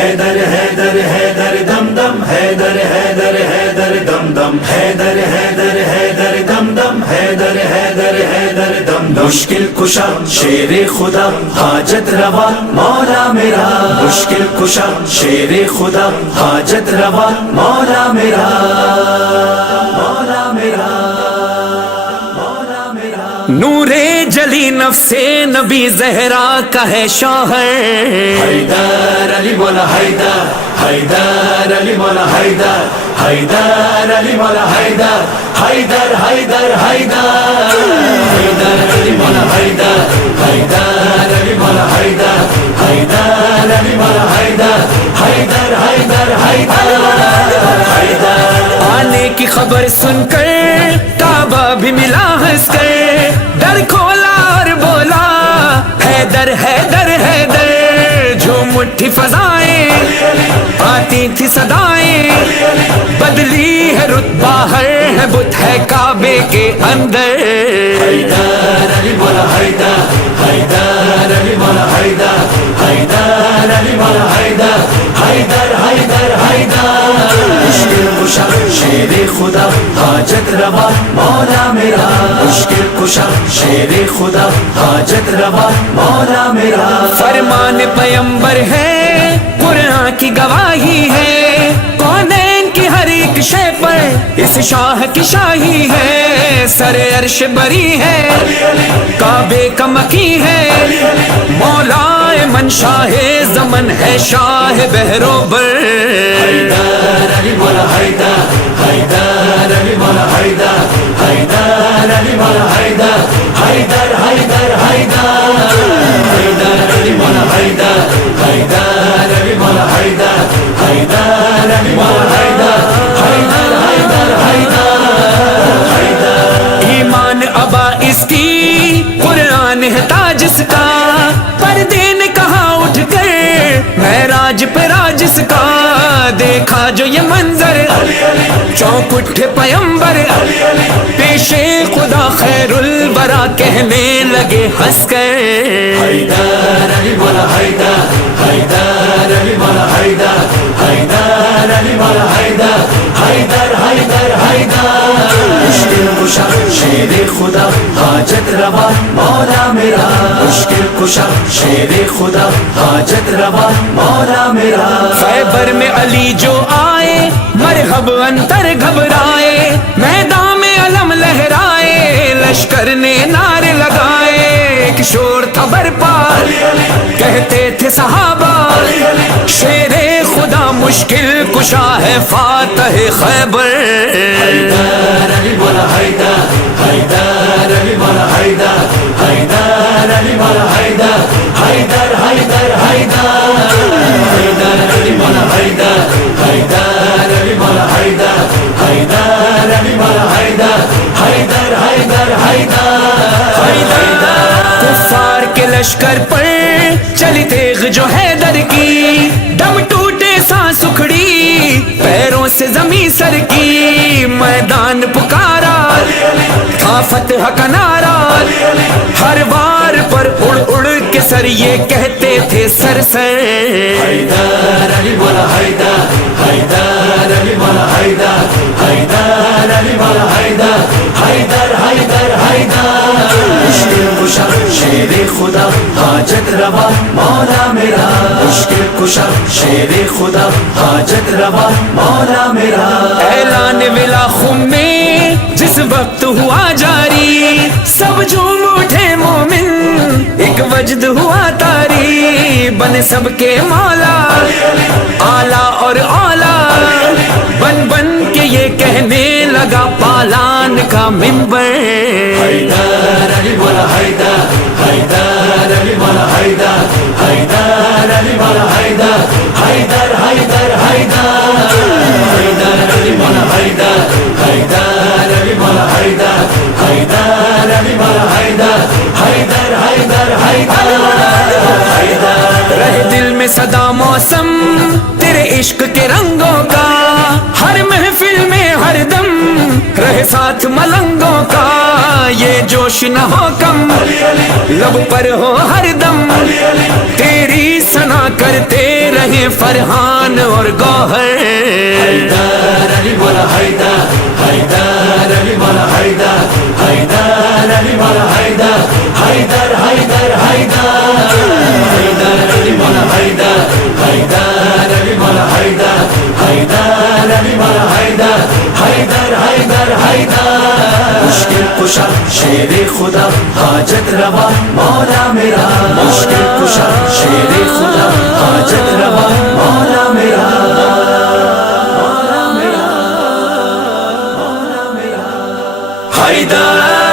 حیدر حیدر حیدر دم دم حیدر حیدر حیدر دم دم حیدر حیدر حیدر دم دم حیدر حیدر حیدر دم دم مشکل کشا شیر خدا حاجت روا مولا میرا مشکل کشا شیر خدا حاجت روا مولا میرا مولا میرا نور جلی نفس نبی زہرا کا ہے شوہر حیدر علی مولا حیدر حیدر علی مولا حیدر حیدر علی مولا حیدر حیدر حیدر حیدر حیدر علی مولا حیدر حیدر علی مولا حیدر حیدر علی مولا حیدر حیدر حیدر حیدر آنے کی خبر سن کر کعبہ بھی ملا ہنس کر در کھولا اور بولا حیدر حیدر حیدر جھوم اٹھی فضائیں آتی تھی صدائیں بدلی ہے رتبہ ہر ہے بت ہے کعبے کے اندر حیدر علی مولا حیدر حیدر علی مولا حیدر حیدر علی مولا حیدر حیدر حیدر حیدر مشکل کشا شیر خدا حاجت روا مولا میرا مشکل کشا شیر خدا حاجت روا مولا میرا فرمان پیمبر ہے قرآن کی گواہی ہے کونین کی ہر ایک شے پر اس شاہ کی شاہی ہے سر عرش بری ہے کعبے کا مکی ہے مولا من شاہ زمن ہے شاہ بحرو بر حیدر علی مولا حیدر حیدر علی مولا حیدر حیدر علی مولا حیدر حیدر حیدر حیدر حیدر علی مولا حیدر حیدر علی مولا حیدر حیدر علی مولا حیدر حیدر حیدر حیدر ایمان ابا اس کی قرآن ہے تاج اس کا پردے نے کہا اٹھ کر معراج پہ راج اس کا دیکھا جو یہ منظر چونک اٹھے پیمبر پیش خدا خیر الورا کہنے لگے ہنس کر حیدر علی مولا حیدر حیدر علی مولا حیدر حیدر علی مولا حیدر حیدر حیدر حیدر مشکل کشا شیر خدا حاجت روا مولا میرا مشکل کشا شیر خدا حاجت روا مولا میرا خیبر میں علی جو آئے مرحب انتر گھبرائے میدان میں علم لہرائے لشکر نے نعرے لگائے ایک شور تھا برپا کہتے تھے صحابہ شیر خدا مشکل کشا ہے فاتح خیبر حیدر علی مولا حیدر حیدر علی مولا حیدر حیدر علی مولا حیدر حیدر حیدر حیدر حیدر علی مولا حیدر حیدر علی مولا حیدر حیدر علی مولا حیدر حیدر حیدر حیدر کفار کے لشکر پر چلی تیغ جو حیدر کی دم ٹوٹے سانس اکھڑی پیروں سے زمین سر کی میدان پکارا تھا فتح کا نعرہ ہر وار پر اڑ اڑ کے سر یہ کہتے تھے سر سر حیدر علی مولا حیدر حیدر علی مولا حیدر حیدر علی مولا حیدر حیدر حیدر حیدر مشکل کشا شیر خدا حاجت روا مولا میرا مشکل کشا شیر خدا حاجت روا مولا میرا اعلان ولا خم میں جس وقت ہوا جاری سب جھوم اٹھے مومن ایک وجد ہوا تاری بن سب کے مولا آلہ اور اولا بن بن کے یہ کہنے لگا پالان کا منبر حیدر علی مولا حیدر حیدر علی مولا حیدر حیدر علی مولا حیدر حیدر حیدر حیدر حیدر علی مولا حیدر حیدر علی مولا حیدر حیدر علی مولا حیدر حیدر حیدر حیدر رہے دل میں صدا موسم تیرے عشق کے رنگوں کا ہر محفل میں ہر دم رہے ساتھ ملنگوں کا یہ جوش نہ ہو کم لب پر ہو ہر دم تیری ثنا کرتے رہے ہیں فرحان اور گوہر. حیدر علی مولا حیدر، حیدر علی مولا حیدر، حیدر علی مولا حیدر، حیدر حیدر حیدر، حیدر علی مولا حیدر، حیدر علی مولا حیدر، حیدر علی مولا حیدر، حیدر حیدر حیدر. مشکل کشا شیر خدا حاجت روا مولا میرا، مشکل کشا شیر خدا حاجت روا مولا میرا. حیدر